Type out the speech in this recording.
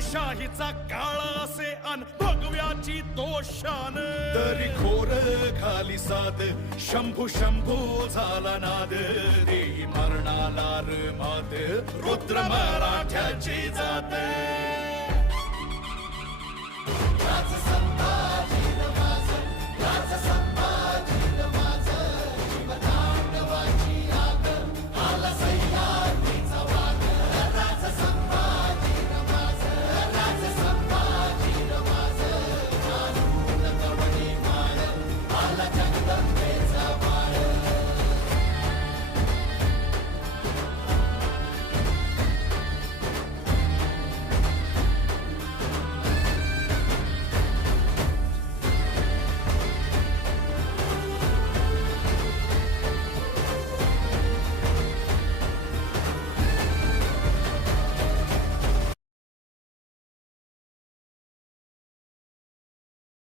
सातशाहीचा काळ असे अन भगव्याची दोषान तरी खोर खाली साद शंभू शंभू झाला नाद देई मरणाला र मात रुद्र मराठ्याची जात